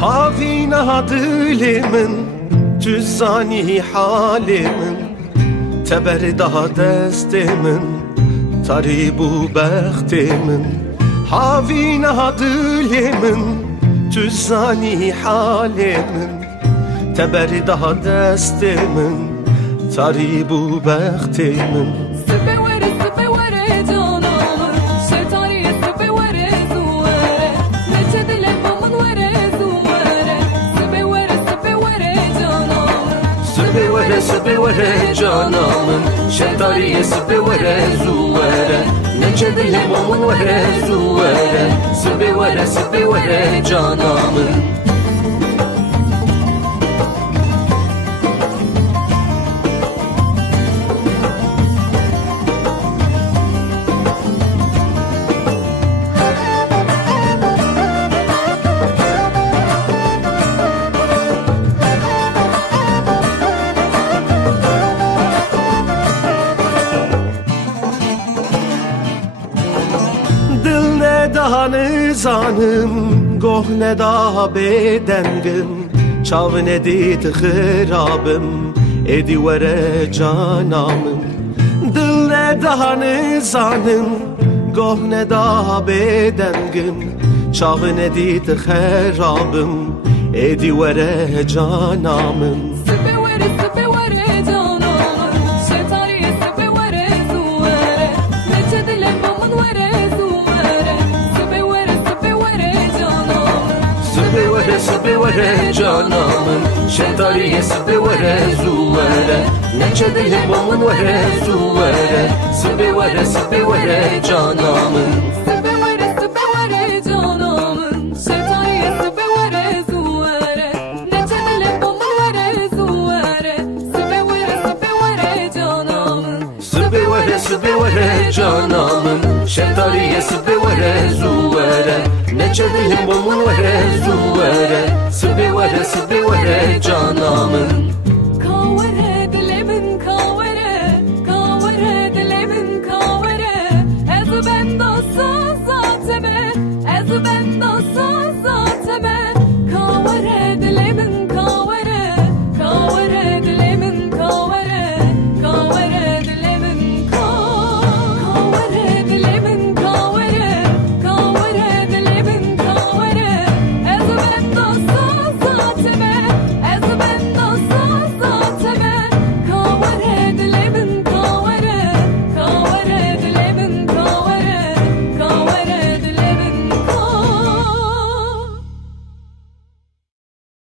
Havina dilimin, tüzzani halimin, teberda destimin, taribu bəxtimin. Havina dilimin, tüzzani halimin, teberda destimin, taribu bəxtimin. Sıbı vere canamın, şeftaliye sıbı vere zuvere, nece dilim omun vere zuvere, sıbı vere canamın. Daha nizanım, goh ne daha bedengim, çav ne dit xirabım, edi vere canamım. Dil ne daha nizanım, goh ne daha bedengim, çav ne dit xirabım, edi vere canamım. Sıbı vere canamın, şeftaliye sıbı vere zuvere, nece dilim omun vere zuvere, sıbı vere canamın. Sıbı vere canamın, şeftaliye sıbı vere zuvere, nece dilim omun vere zuvere, sıbı vere canamın. Sıbı vere canamın, şeftaliye sıbı vere zuvere, nece dilim omun vere zuvere, sıbı vere canamın.